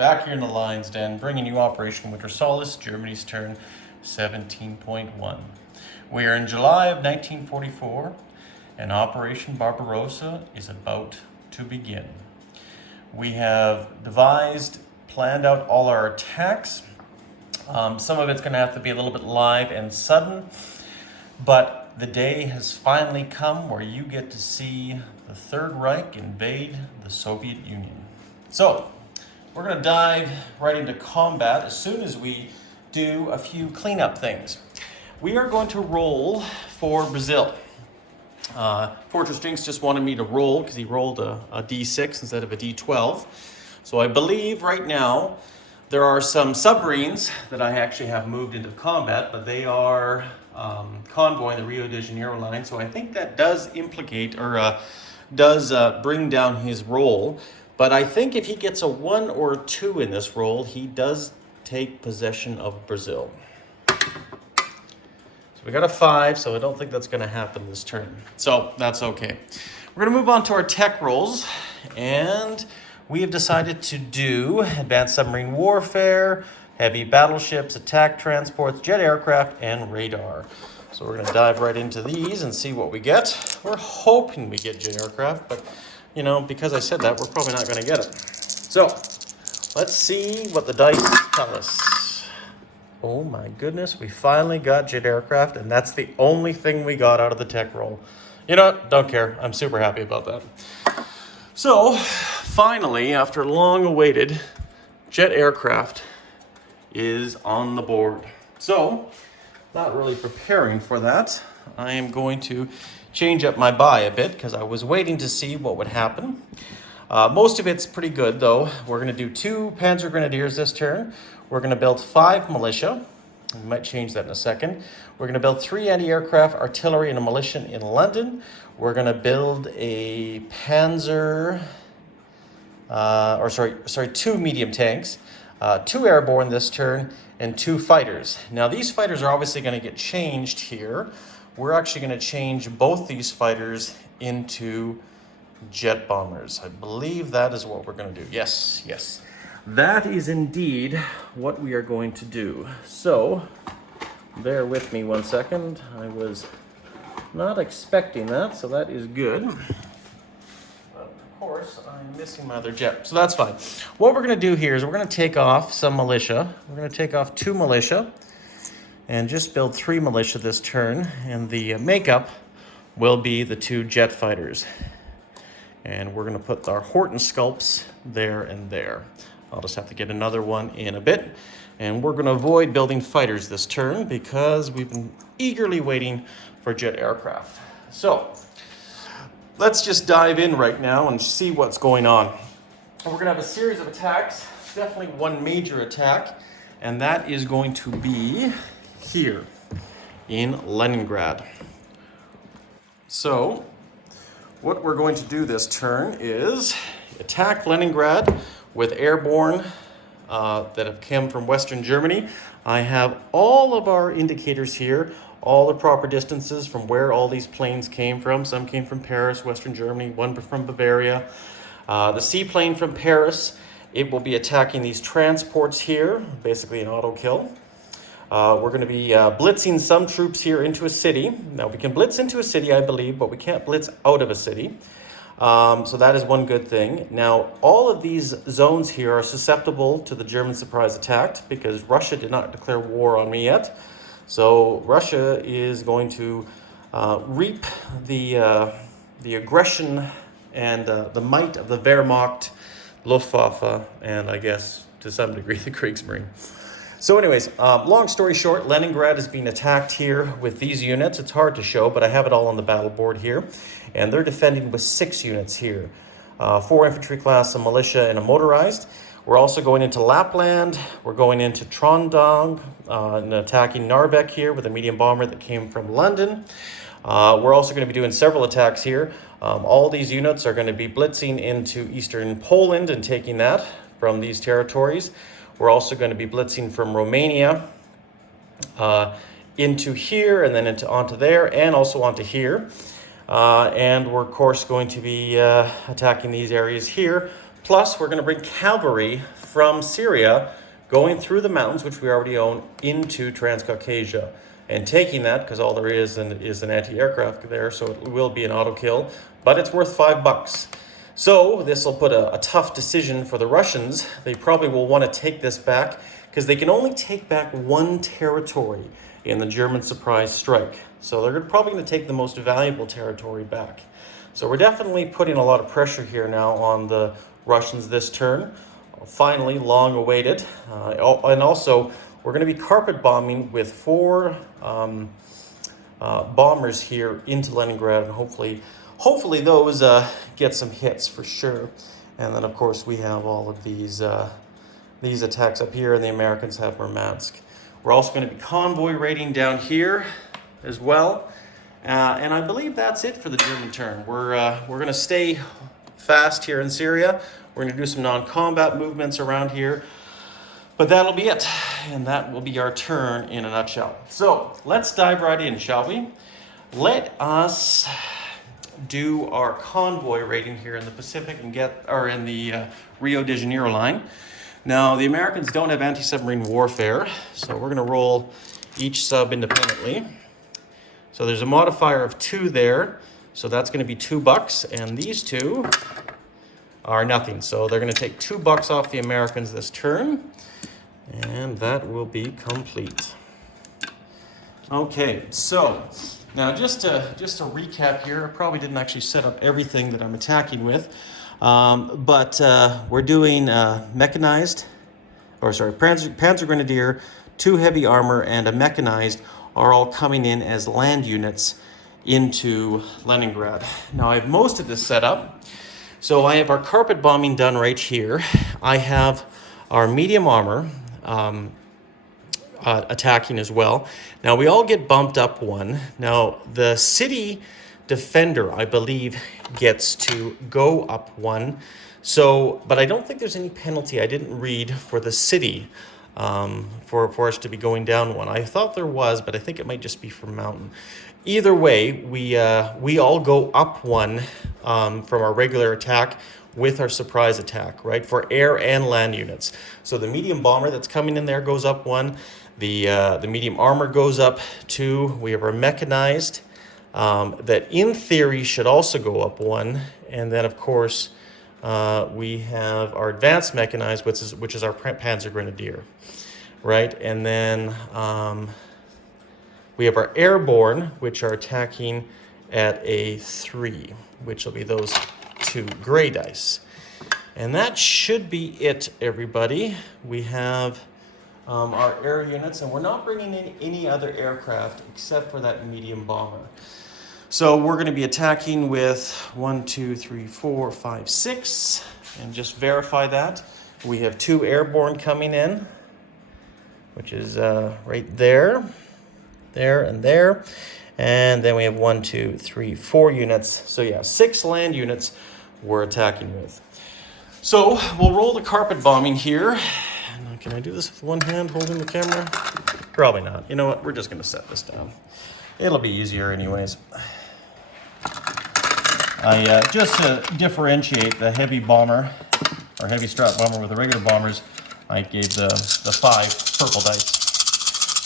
back here in the Lion's Den, bringing you Operation Winter Solace, Germany's turn 17.1. We are in July of 1944, and Operation Barbarossa is about to begin. We have planned out all our attacks. Some of it's going to have to be a little bit live and sudden, but the day has finally come where you get to see the Third Reich invade the Soviet Union. So, we're going to dive right into combat as soon as we do a few cleanup things. We are going to roll for Brazil. Fortress Jinx just wanted me to roll because he rolled a D6 instead of a D12. So I believe right now there are some submarines that I actually have moved into combat, but they are convoying the Rio de Janeiro line. So I think that does implicate or does bring down his roll. But I think if he gets a 1 or 2 in this roll, he does take possession of Brazil. So we got a 5, so I don't think that's going to happen this turn. So that's okay. We're going to move on to our tech rolls, and we have decided to do advanced submarine warfare, heavy battleships, attack transports, jet aircraft, and radar. So we're going to dive right into these and see what we get. We're hoping we get jet aircraft, but you know, because I said that, we're probably not going to get it. So let's see what the dice tell us. Oh my goodness, we finally got jet aircraft, and that's the only thing we got out of the tech roll. You know what? Don't care. I'm super happy about that. So finally, after long awaited, jet aircraft is on the board. So, not really preparing for that. I am going to change up my buy a bit because I was waiting to see what would happen. Most of it's pretty good though. We're going to do 2 Panzer Grenadiers this turn. We're going to build 5 militia. We might change that in a second. We're going to build 3 anti-aircraft artillery and a militia in London. We're going to build a Panzer, 2 medium tanks, 2 airborne this turn, and 2 fighters. Now these fighters are obviously going to get changed here. We're actually going to change both these fighters into jet bombers. I believe that is what we're going to do. Yes, yes. That is indeed what we are going to do. So, bear with me 1 second. I was not expecting that, so that is good. But of course, I'm missing my other jet, so that's fine. What we're going to do here is we're going to take off some militia. We're going to take off 2 militia and just build 3 militia this turn, and the makeup will be the 2 jet fighters. And we're going to put our Horton sculpts there and there. I'll just have to get another one in a bit. And we're going to avoid building fighters this turn because we've been eagerly waiting for jet aircraft. So let's just dive in right now and see what's going on. We're going to have a series of attacks, definitely one major attack, and that is going to be here in Leningrad. So what we're going to do this turn is attack Leningrad with airborne that have come from Western Germany. I have all of our indicators here, all the proper distances from where all these planes came from. Some came from Paris, Western Germany, one from Bavaria. The seaplane from Paris, it will be attacking these transports here, basically an auto kill. We're going to be blitzing some troops here into a city. Now, we can blitz into a city, I believe, but we can't blitz out of a city. So that is one good thing. Now, all of these zones here are susceptible to the German surprise attack because Russia did not declare war on me yet. So Russia is going to reap the aggression and the might of the Wehrmacht, Luftwaffe, and I guess to some degree the Kriegsmarine. So anyways, long story short, Leningrad is being attacked here with these units. It's hard to show, but I have it all on the battle board here. And they're defending with 6 units here. 4 infantry class, a militia, and a motorized. We're also going into Lapland. We're going into Trondheim and attacking Narvik here with a medium bomber that came from London. We're also going to be doing several attacks here. All these units are going to be blitzing into eastern Poland and taking that from these territories. We're also going to be blitzing from Romania into here and then onto there and also onto here. And we're, of course, going to be attacking these areas here Plus, we're going to bring cavalry from Syria going through the mountains, which we already own, into Transcaucasia. And taking that, because all there is an anti-aircraft there, so it will be an auto kill, but it's worth $5. So this will put a tough decision for the Russians. They probably will want to take this back, because they can only take back one territory in the German surprise strike. So they're probably going to take the most valuable territory back. So we're definitely putting a lot of pressure here now on the Russians this turn. Finally, long awaited. And also, we're going to be carpet bombing with 4 bombers here into Leningrad, and hopefully those get some hits for sure. And then, of course, we have all of these attacks up here, and the Americans have Murmansk. We're also going to be convoy raiding down here as well. And I believe that's it for the German turn. We're going to stay fast here in Syria. We're going to do some non-combat movements around here. But that'll be it. And that will be our turn in a nutshell. So let's dive right in, shall we? Let us do our convoy raiding here in the Pacific and in the Rio de Janeiro line. Now, the Americans don't have anti-submarine warfare, so we're going to roll each sub independently. So there's a modifier of 2 there, so that's going to be $2, and these 2 are nothing. So they're going to take $2 off the Americans this turn, and that will be complete. Okay, so now just to recap here, I probably didn't actually set up everything that I'm attacking with, but we're doing Panzer Grenadier, 2 heavy armor, and a mechanized are all coming in as land units into Leningrad. Now I have most of this set up. So I have our carpet bombing done right here. I have our medium armor attacking as well. Now we all get bumped up 1. Now the city defender, I believe, gets to go up 1. So, but I don't think there's any penalty. I didn't read for the city for us to be going down 1. I thought there was, but I think it might just be for mountain. Either way, we all go up 1 from our regular attack with our surprise attack, right? For air and land units. So the medium bomber that's coming in there goes up 1. The medium armor goes up 2. We have our mechanized that in theory should also go up 1. And then of course we have our advanced mechanized, which is our Panzer Grenadier, right? And then we have our airborne, which are attacking at a 3, which will be those 2 gray dice. And that should be it, everybody. We have our air units, and we're not bringing in any other aircraft except for that medium bomber. So we're going to be attacking with 1, 2, 3, 4, 5, 6, and just verify that. We have 2 airborne coming in, which is right there, there, and there. And then we have 1, 2, 3, 4 units. So yeah, 6 land units we're attacking with. So we'll roll the carpet bombing here. Can I do this with one hand holding the camera? Probably not. You know what? We're just going to set this down. It'll be easier anyways. Just to differentiate the heavy bomber, or heavy strap bomber with the regular bombers, I gave the 5 purple dice.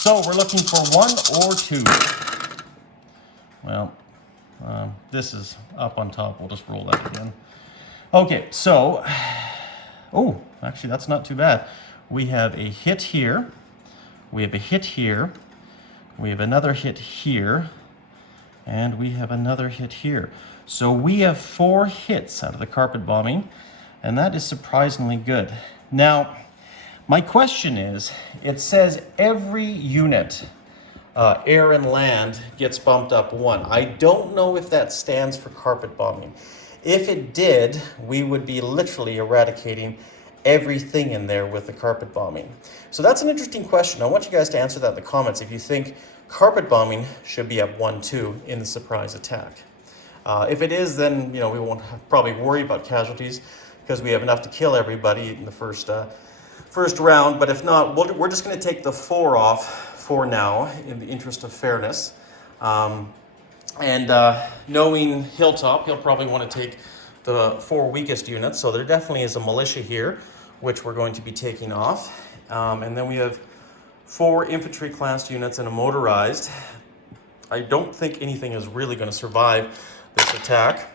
So we're looking for 1 or 2. Well, this is up on top. We'll just roll that again. Okay, so, oh, actually that's not too bad. We have a hit here. We have a hit here. We have another hit here. And we have another hit here. So we have 4 hits out of the carpet bombing, and that is surprisingly good. Now, my question is, it says every unit, air and land, gets bumped up 1. I don't know if that stands for carpet bombing. If it did, we would be literally eradicating everything in there with the carpet bombing. So that's an interesting question. I want you guys to answer that in the comments if you think carpet bombing should be up 1, 2 in the surprise attack. If it is, then we won't probably worry about casualties because we have enough to kill everybody in the first round. But if not, we're just going to take the 4 off for now in the interest of fairness. Knowing Hilltop, he'll probably want to take the 4 weakest units. So there definitely is a militia here, which we're going to be taking off. And then we have 4 infantry class units and a motorized. I don't think anything is really going to survive this attack.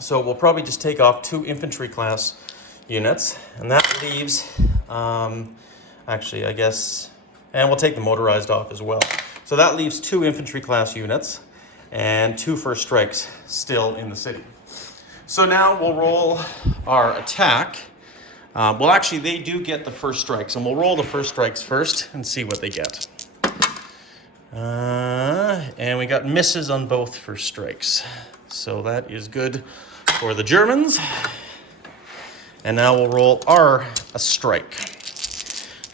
So we'll probably just take off 2 infantry class units. And that leaves, actually, I guess, and we'll take the motorized off as well. So that leaves 2 infantry class units and 2 first strikes still in the city. So now we'll roll our attack. Well, actually, they do get the first strikes, and we'll roll the first strikes first and see what they get. And we got misses on both first strikes. So that is good for the Germans. And now we'll roll a strike.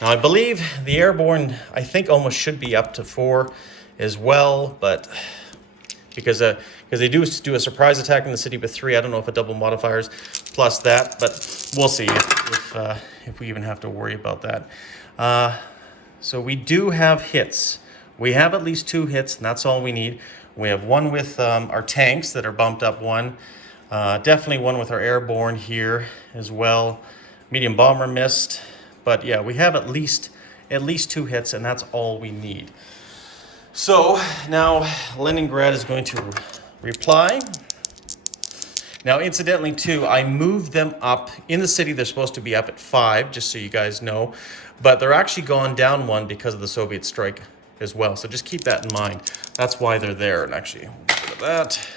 Now, I believe the airborne, I think, almost should be up to 4 as well, but because they do a surprise attack in the city with 3. I don't know if it double modifiers plus that, but we'll see if we even have to worry about that. So we do have hits. We have at least 2 hits, and that's all we need. We have 1 with our tanks that are bumped up 1. Definitely 1 with our airborne here as well. Medium bomber missed, but yeah, we have at least 2 hits, and that's all we need. So now Leningrad is going to reply. Now, incidentally, too, I moved them up. In the city, they're supposed to be up at 5, just so you guys know. But they're actually gone down 1 because of the Soviet strike as well. So just keep that in mind. That's why they're there. And actually, look at that.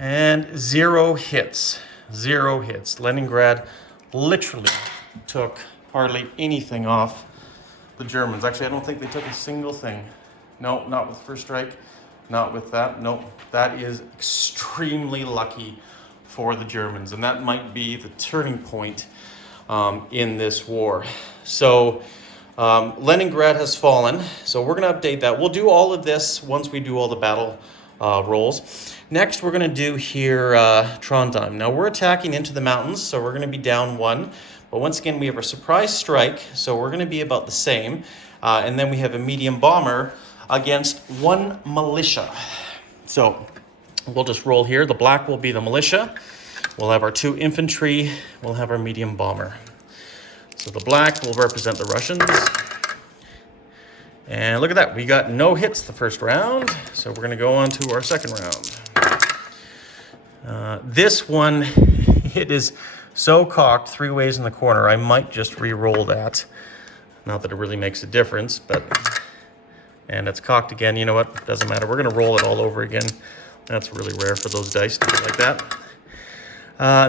And 0 hits. 0 hits. Leningrad literally took hardly anything off the Germans. Actually, I don't think they took a single thing. No, not with first strike. Not with that. Nope. That is extremely lucky for the Germans. And that might be the turning point in this war. So Leningrad has fallen. So we're going to update that. We'll do all of this once we do all the battle rolls. Next, we're going to do here Trondheim. Now, we're attacking into the mountains, so we're going to be down 1. But once again, we have a surprise strike, so we're going to be about the same. And then we have a medium bomber against 1 militia. So we'll just roll here. The black will be the militia. We'll have our 2 infantry. We'll have our medium bomber. So the black will represent the Russians. And look at that. We got no hits the first round. So we're going to go on to our second round. This one, it is so cocked 3 ways in the corner. I might just re-roll that. Not that it really makes a difference, but... And it's cocked again. You know what? Doesn't matter. We're going to roll it all over again. That's really rare for those dice to be like that.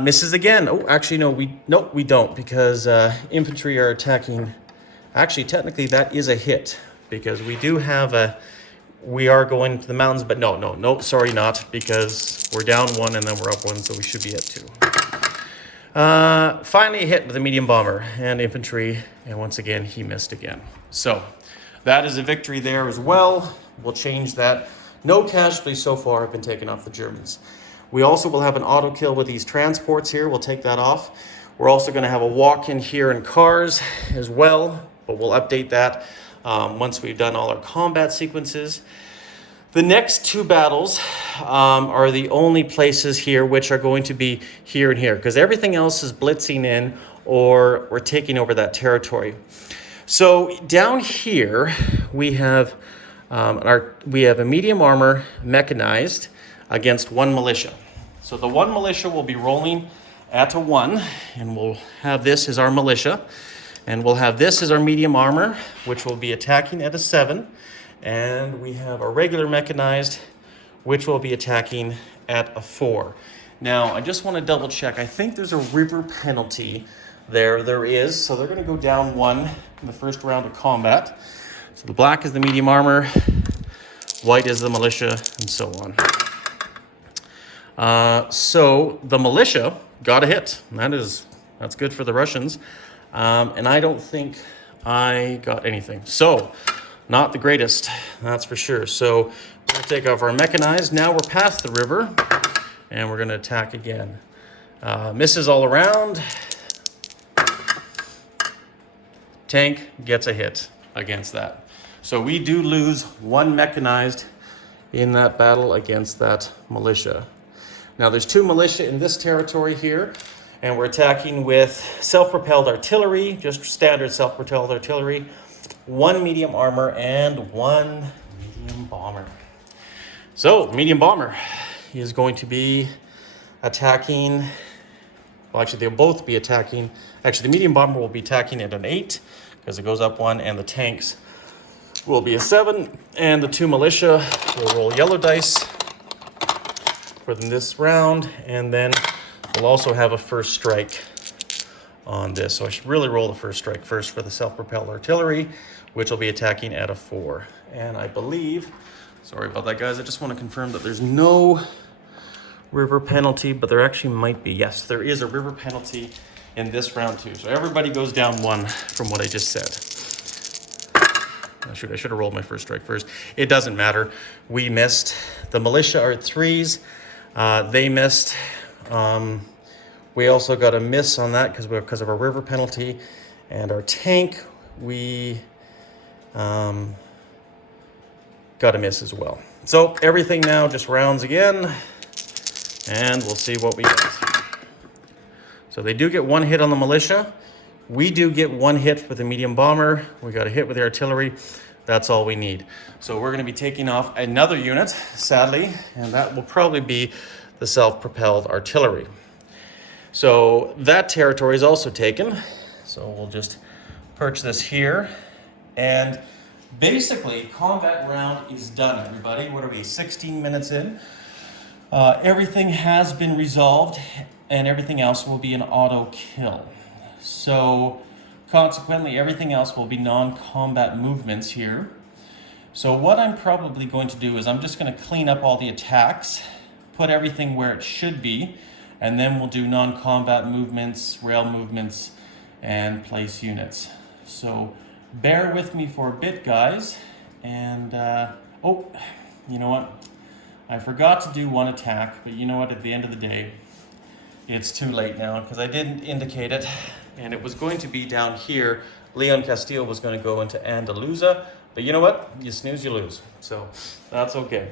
Misses again. Oh, actually, no, we don't, because infantry are attacking. Actually, technically, that is a hit, because we do have we are going to the mountains, but no, sorry, not, because we're down 1 and then we're up 1, so we should be at 2. Finally, a hit with a medium bomber and infantry, and once again, he missed again. So that is a victory there as well. We'll change that. No casualties so far have been taken off the Germans. We also will have an auto kill with these transports here. We'll take that off. We're also going to have a walk-in here in cars as well, but we'll update that once we've done all our combat sequences. The next 2 battles are the only places here which are going to be here and here, because everything else is blitzing in or we're taking over that territory. So down here we have a medium armor mechanized against 1 militia. So the 1 militia will be rolling at a 1, and we'll have this as our militia, and we'll have this as our medium armor, which will be attacking at a 7, and we have a regular mechanized, which will be attacking at a 4. Now, I just want to double check. I think there's a river penalty there. There is. So they're going to go down 1 in the first round of combat. So the black is the medium armor, white is the militia, and so on. So the militia got a hit. That's good for the Russians. And I don't think I got anything. So not the greatest, that's for sure. So we're going to take off our mechanized. Now we're past the river, and we're going to attack again. Misses all around. Tank gets a hit against that. So we do lose 1 mechanized in that battle against that militia. Now there's 2 militia in this territory here, and we're attacking with self-propelled artillery, just standard self-propelled artillery, 1 medium armor, and 1 medium bomber. So, medium bomber is going to be attacking, well actually they'll both be attacking, actually the medium bomber will be attacking at an 8, because it goes up 1, and the tanks will be a 7, and the 2 militia will roll yellow dice for this round, and then we'll also have a first strike on this. So I should really roll the first strike first for the self-propelled artillery, which will be attacking at a 4. And I believe, sorry about that guys, I just want to confirm that there's no river penalty, but there actually might be. Yes, there is a river penalty in this round too. So everybody goes down 1 from what I just said. I should have rolled my first strike first. It doesn't matter. We missed. The militia are at 3s. They missed. We also got a miss on that because of our river penalty. And our tank, we got a miss as well. So everything now just rounds again. And we'll see what we get. So they do get 1 hit on the militia. We do get 1 hit with the medium bomber. We got a hit with the artillery. That's all we need. So we're going to be taking off another unit, sadly, and that will probably be the self-propelled artillery. So that territory is also taken. So we'll just perch this here. And basically, combat round is done, everybody. What are we, 16 minutes in? Everything has been resolved, and everything else will be an auto kill. So consequently, everything else will be non-combat movements here. So what I'm probably going to do is I'm just going to clean up all the attacks, put everything where it should be, and then we'll do non-combat movements, rail movements, and place units. So bear with me for a bit, guys. And, oh, you know what? I forgot to do 1 attack, but you know what? At the end of the day, it's too late now because I didn't indicate it. And it was going to be down here. Leon Castile was going to go into Andalusia. But you know what? You snooze, you lose. So that's okay.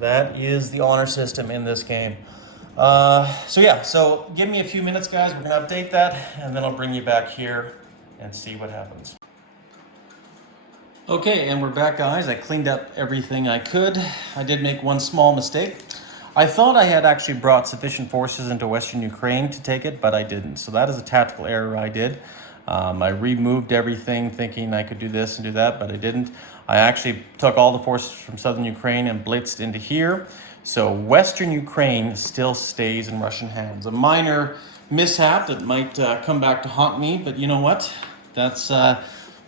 That is the honor system in this game. So yeah, so give me a few minutes, guys. We're going to update that, and then I'll bring you back here and see what happens. Okay, and we're back, guys. I cleaned up everything I could. I did make 1 small mistake. I thought I had actually brought sufficient forces into Western Ukraine to take it, but I didn't. So that is a tactical error I did. I removed everything thinking I could do this and do that, but I didn't. I actually took all the forces from southern Ukraine and blitzed into here. So Western Ukraine still stays in Russian hands. A minor mishap that might come back to haunt me, but you know what? That's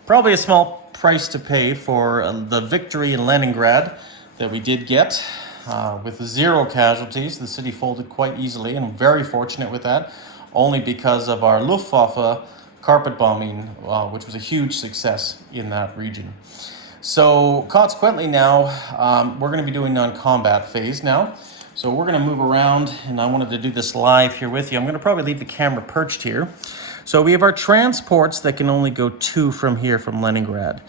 probably a small price to pay for the victory in Leningrad that we did get. With 0 casualties, the city folded quite easily, and I'm very fortunate with that, only because of our Luftwaffe carpet bombing, which was a huge success in that region. So consequently now, we're going to be doing non-combat phase now. So we're going to move around, and I wanted to do this live here with you. I'm going to probably leave the camera perched here. So we have our transports that can only go 2 from here from Leningrad.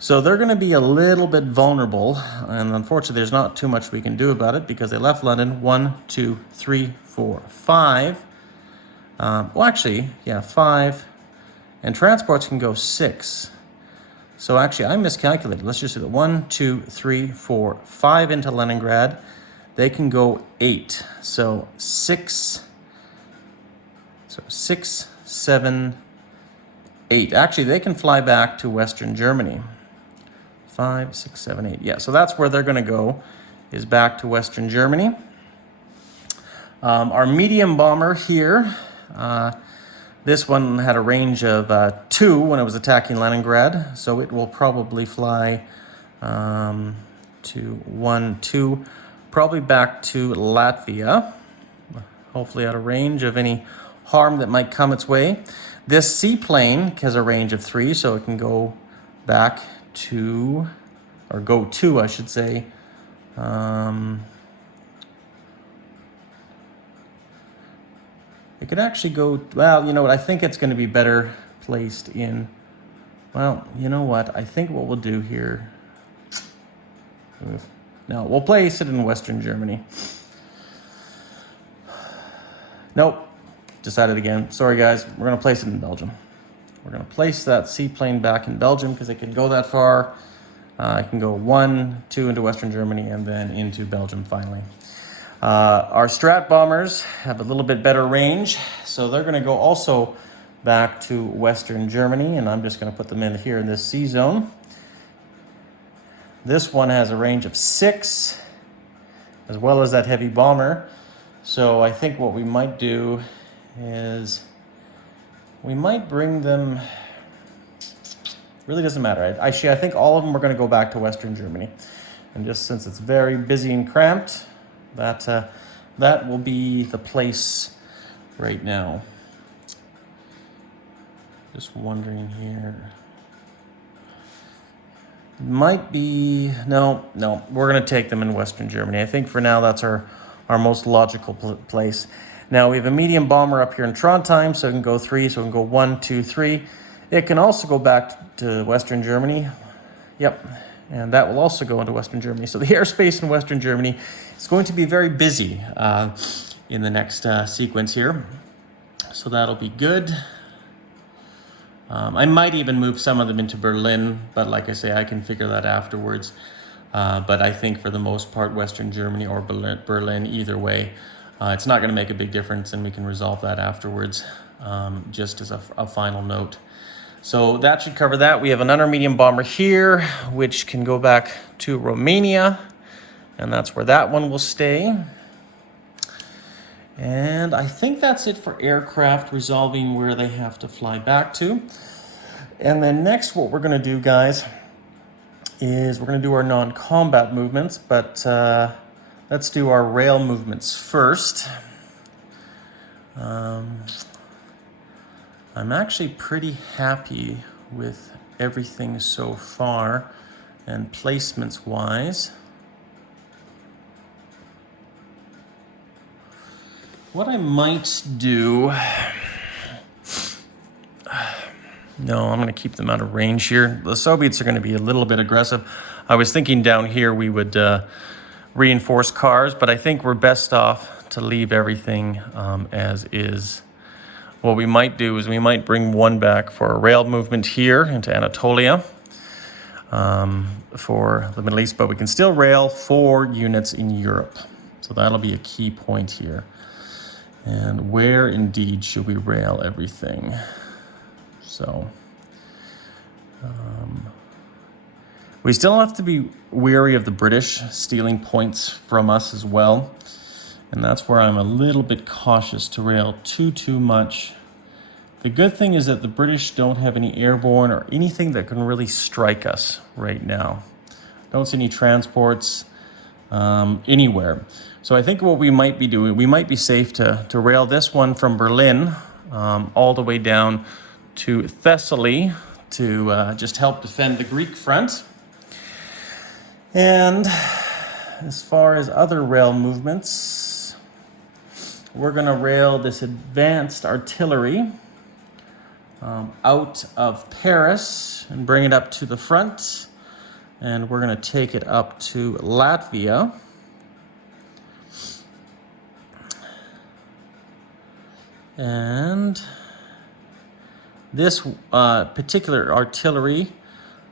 So they're going to be a little bit vulnerable, and unfortunately there's not too much we can do about it because they left London 1, 2, 3, 4, 5. Well, actually, yeah, 5. And transports can go 6. So actually, I miscalculated. Let's just do that. 1, 2, 3, 4, 5 into Leningrad. They can go 8. So 6, 7, 8. Actually, they can fly back to Western Germany. 5, 6, 7, 8. Yeah, so that's where they're going to go, is back to Western Germany. Our medium bomber here, this one had a range of 2 when it was attacking Leningrad, so it will probably fly to 1, 2, probably back to Latvia, hopefully out of range of any harm that might come its way. This seaplane has a range of 3, so it can go back to, or go to, I should say. It could actually go, well, you know what, I think it's going to be better placed in, well, you know what, I think what we'll do here, no, we'll place it in Western Germany. Nope, decided again. Sorry guys, we're gonna place it in Belgium. We're gonna place that seaplane back in Belgium because it can go that far. It can go 1, 2 into Western Germany and then into Belgium finally. Our Strat bombers have a little bit better range, so they're gonna go also back to Western Germany, and I'm just gonna put them in here in this C zone. This one has a range of 6, as well as that heavy bomber. So I think what we might do is we might bring them, really doesn't matter. Actually, I think all of them are going to go back to Western Germany. And just since it's very busy and cramped, that will be the place right now. Just wondering here. Might be, no, we're going to take them in Western Germany. I think for now that's our most logical place. Now we have a medium bomber up here in Trondheim, so it can go 3, so it can go 1, 2, 3. It can also go back to Western Germany. Yep, and that will also go into Western Germany. So the airspace in Western Germany is going to be very busy in the next sequence here. So that'll be good. I might even move some of them into Berlin, but like I say, I can figure that afterwards. But I think for the most part, Western Germany or Berlin, either way, it's not going to make a big difference, and we can resolve that afterwards, just as a final note. So that should cover that. We have an under-medium bomber here, which can go back to Romania, and that's where that one will stay. And I think that's it for aircraft resolving where they have to fly back to. And then next, what we're going to do, guys, is we're going to do our non-combat movements, but let's do our rail movements first. I'm actually pretty happy with everything so far and placements wise. What I might do, no, I'm going to keep them out of range here. The Soviets are going to be a little bit aggressive. I was thinking down here we would reinforce cars, but I think we're best off to leave everything as is. What we might do is we might bring one back for a rail movement here into Anatolia for the Middle East, but we can still rail 4 units in Europe. So that'll be a key point here. And where indeed should we rail everything? So we still have to be wary of the British stealing points from us as well. And that's where I'm a little bit cautious to rail too much. The good thing is that the British don't have any airborne or anything that can really strike us right now. Don't see any transports anywhere. So I think what we might be doing, we might be safe to rail this one from Berlin all the way down to Thessaly to just help defend the Greek front. And as far as other rail movements, we're going to rail this advanced artillery out of Paris and bring it up to the front. And we're going to take it up to Latvia. And this particular artillery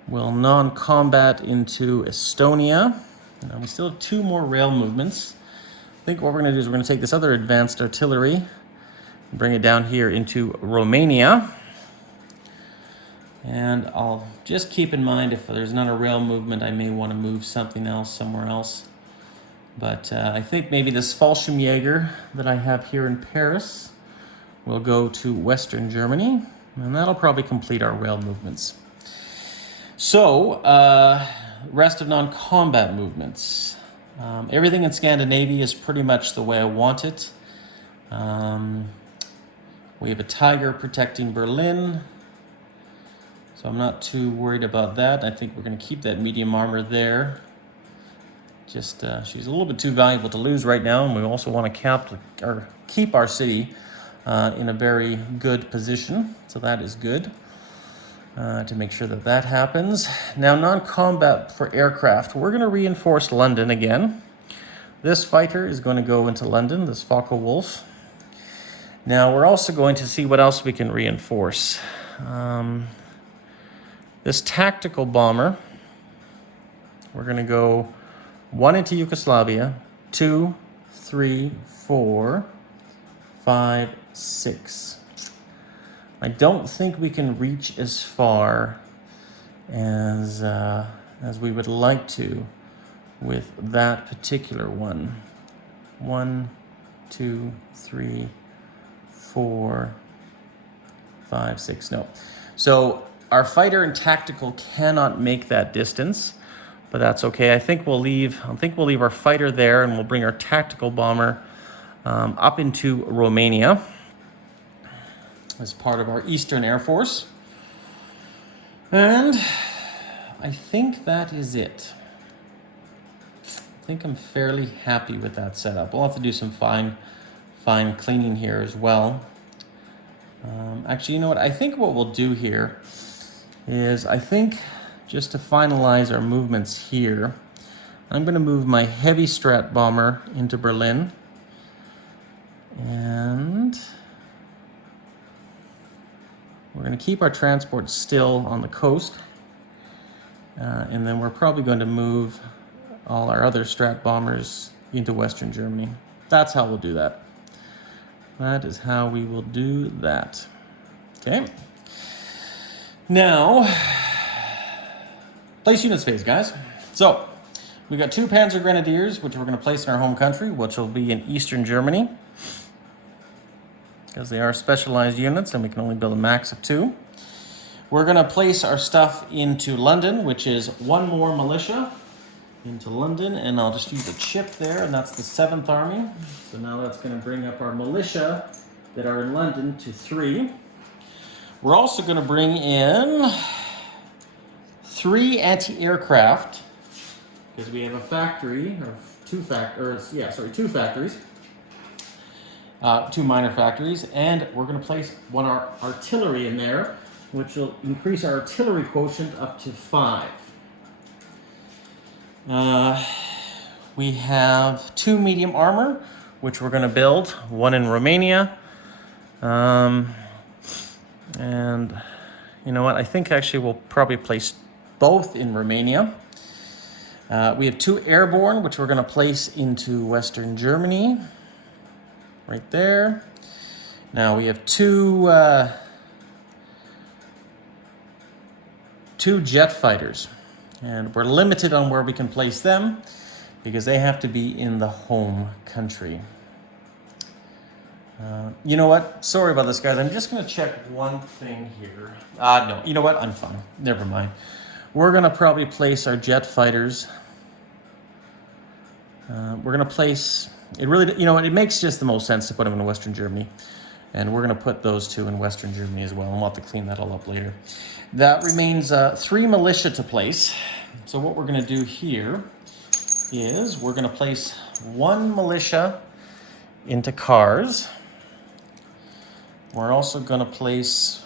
will non-combat into Estonia. Now we still have 2 more rail movements. I think what we're going to do is we're going to take this other advanced artillery and bring it down here into Romania. And I'll just keep in mind if there's not a rail movement, I may want to move something else somewhere else. But I think maybe this Fallschirmjäger that I have here in Paris will go to Western Germany, and that'll probably complete our rail movements. So, rest of non-combat movements. Everything in Scandinavia is pretty much the way I want it. We have a Tiger protecting Berlin, so I'm not too worried about that. I think we're going to keep that medium armor there. Just she's a little bit too valuable to lose right now, and we also want to keep our city in a very good position, so that is good to make sure that that happens. Now, non-combat for aircraft, we're going to reinforce London again. This fighter is going to go into London, this Focke-Wulf. Now we're also going to see what else we can reinforce. This tactical bomber, we're going to go 1 into Yugoslavia, 2, 3, 4, 5, 6. I don't think we can reach as far as we would like to with that particular one. 1, 2, 3, 4, 5, 6. No. So our fighter and tactical cannot make that distance, but that's okay. I think we'll leave our fighter there, and we'll bring our tactical bomber up into Romania as part of our Eastern Air Force. And I think that is it. I think I'm fairly happy with that setup. We'll have to do some fine cleaning here as well. Actually, you know what? I think what we'll do here is, I think just to finalize our movements here, I'm going to move my heavy strat bomber into Berlin. And we're going to keep our transport still on the coast. And then we're probably going to move all our other strat bombers into Western Germany. That's how we'll do that. That is how we will do that. Okay. Now, place units phase, guys. So, we got 2 Panzer Grenadiers, which we're going to place in our home country, which will be in Eastern Germany, because they are specialized units and we can only build a max of 2. We're going to place our stuff into London, which is 1 more militia into London, and I'll just use a chip there, and that's the 7th Army. So now that's going to bring up our militia that are in London to 3. We're also going to bring in 3 anti-aircraft, because we have a factory, or 2 factories, 2 minor factories, and we're going to place 1 artillery in there, which will increase our artillery quotient up to 5. We have 2 medium armor, which we're going to build, 1 in Romania. And you know what? I think actually we'll probably place both in Romania. We have 2 airborne, which we're going to place into Western Germany. Right there. Now we have 2 jet fighters. And we're limited on where we can place them because they have to be in the home country. You know what? Sorry about this, guys. I'm just going to check one thing here. No. You know what? I'm fine. Never mind. We're going to probably place our jet fighters. We're going to place... It really, you know what? It makes just the most sense to put them in Western Germany. And we're going to put those 2 in Western Germany as well. And we'll have to clean that all up later. That remains 3 militia to place. So what we're going to do here is we're going to place 1 militia into cars. We're also going to place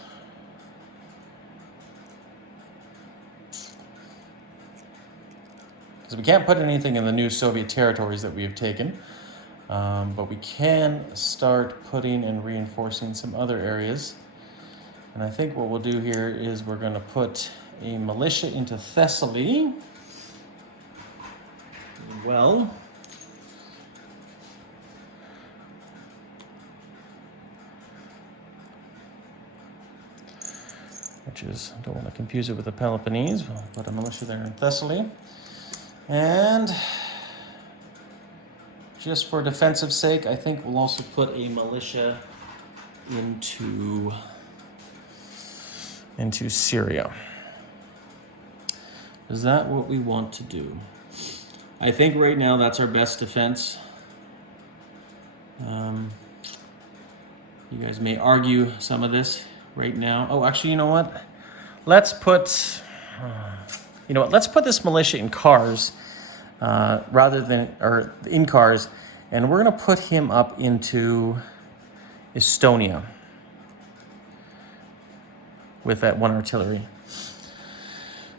because we can't put anything in the new Soviet territories that we have taken, but we can start putting and reinforcing some other areas. And I think what we'll do here is we're going to put a militia into Thessaly. Well, which is, don't want to confuse it with the Peloponnese. We'll put a militia there in Thessaly. And just for defensive sake, I think we'll also put a militia into Syria. Is that what we want to do? I think right now that's our best defense. You guys may argue some of this right now. Oh, actually, you know what? Let's put this militia in cars in cars, and we're going to put him up into Estonia with that 1 artillery.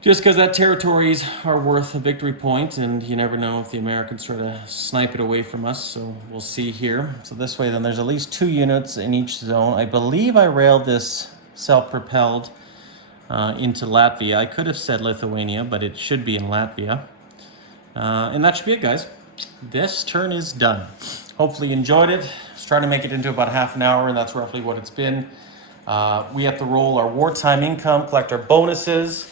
just because that territories are worth a victory point, and you never know if the Americans try to snipe it away from us, so we'll see here. So this way then there's at least 2 units in each zone. I believe I railed this self-propelled into Latvia. I could have said Lithuania, but it should be in Latvia. And that should be it, guys. This turn is done. Hopefully you enjoyed it. Let's try to make it into about half an hour, and that's roughly what it's been. We have to roll our wartime income, collect our bonuses.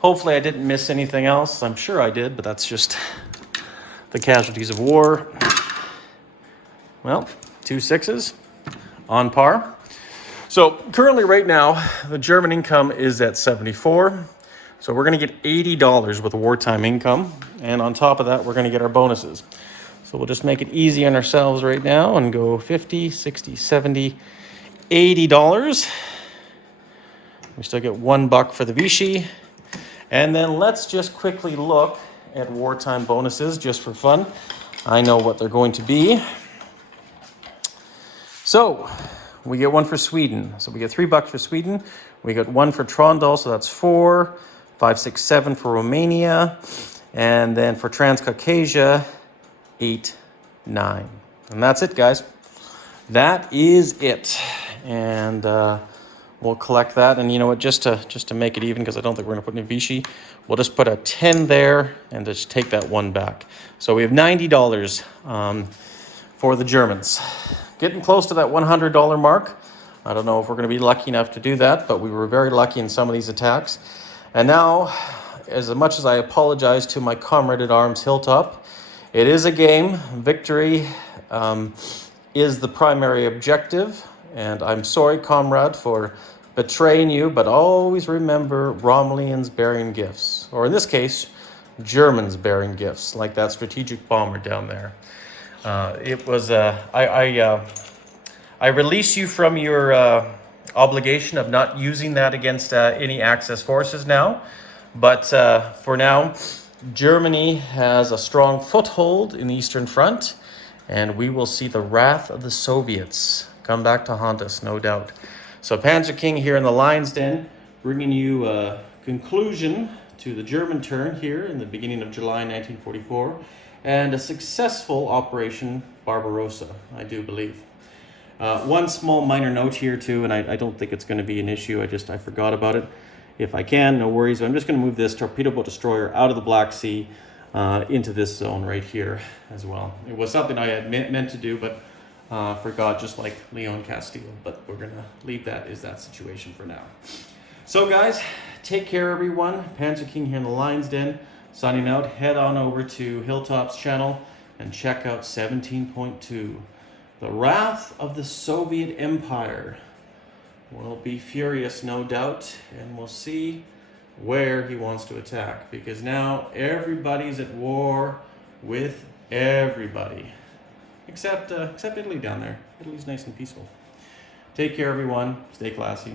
Hopefully I didn't miss anything else. I'm sure I did, but that's just the casualties of war. Well, 2 6s on par. So currently right now, the German income is at 74. So we're gonna get $80 with wartime income. And on top of that, we're gonna get our bonuses. So we'll just make it easy on ourselves right now and go 50, 60, 70, $80. We still get $1 for the Vichy. And then let's just quickly look at wartime bonuses just for fun. I know what they're going to be. So we get 1 for Sweden. So we get $3 for Sweden. We get 1 for Trondal, so that's 4, 5, 6, 7 for Romania. And then for Transcaucasia, 8, 9. And that's it, guys. That is it. And we'll collect that, and you know what, just to make it even, because I don't think we're going to put in Vichy, we'll just put a 10 there and just take that 1 back. So we have $90 for the Germans. Getting close to that $100 mark. I don't know if we're going to be lucky enough to do that, but we were very lucky in some of these attacks. And now, as much as I apologize to my comrade at arms Hilltop, it is a game. Victory is the primary objective. And I'm sorry, comrade, for betraying you, but always remember Romulans bearing gifts. Or in this case, Germans bearing gifts, like that strategic bomber down there. It was, I release you from your obligation of not using that against any Axis forces now. But for now, Germany has a strong foothold in the Eastern Front, and we will see the wrath of the Soviets come back to haunt us, no doubt. So Panzer King here in the Lion's Den, bringing you a conclusion to the German turn here in the beginning of July 1944, and a successful Operation Barbarossa, I do believe. One small minor note here too, and I don't think it's going to be an issue, I forgot about it. If I can, no worries. I'm just going to move this torpedo boat destroyer out of the Black Sea into this zone right here as well. It was something I had meant to do, but forgot, just like Leon Castile, but we're gonna leave that as that situation for now. So guys, take care everyone. Panzer King here in the Lion's Den, signing out. Head on over to Hilltop's channel and check out 17.2. The wrath of the Soviet Empire will be furious, no doubt, and we'll see where he wants to attack, because now everybody's at war with everybody. Except Italy down there. Italy's nice and peaceful. Take care, everyone. Stay classy.